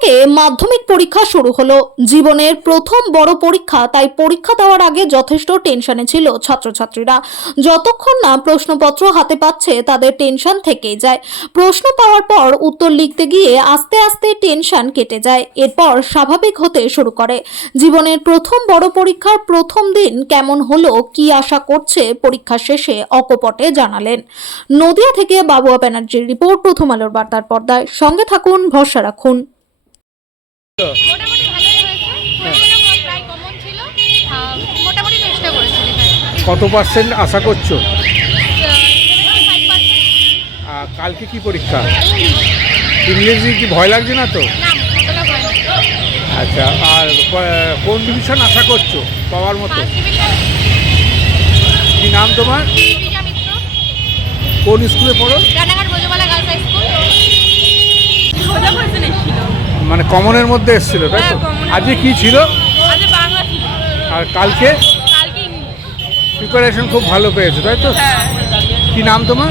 থেকে মাধ্যমিক পরীক্ষা শুরু হলো। জীবনের প্রথম বড় পরীক্ষা, তাই পরীক্ষা দেওয়ার আগে যথেষ্ট টেনশনে ছিল ছাত্রছাত্রীরা। যতক্ষণ না প্রশ্নপত্র হাতে পাচ্ছে, তাদের টেনশন থেকেই যায়। প্রশ্ন পাওয়ার পর উত্তর লিখতে গিয়ে আস্তে আস্তে টেনশন কেটে যায়, এরপর স্বাভাবিক হতে শুরু করে। জীবনের প্রথম বড় পরীক্ষার প্রথম দিন কেমন হলো, কি আশা করছে, পরীক্ষা শেষে অকপটে জানালেন। নদিয়া থেকে বাবুয়া ব্যানার্জির রিপোর্ট, প্রথম আলোর বার্তার পর্দায়। সঙ্গে থাকুন, ভরসা রাখুন। মোটামুটি ভালোই হয়েছে। পরীক্ষাটা প্রায় কমন ছিল। আহ, মোটামুটি চেষ্টা করেছি লেখার। কত পার্সেন্ট আশা করছ? আর কালকে কি পরীক্ষা? ইংরেজি কি ভয় লাগছে না তো? না অতটা ভয় না। আচ্ছা আর ক- কোন ডিভিশন আশা করছ পাওয়ার মতো? কি নাম তোমার? মিত্র। কোন স্কুলে পড়ো? রানাঘাট। মানে কমনের মধ্যে এসেছিল তাই হ্যাঁ, তো? আজকে কি ছিল? আজ বাংলা ছিল। আর কালকে? কালকে প্রিপারেশন খুব ভালো পেয়েছ তাই তো? হ্যাঁ কি নাম তোমার?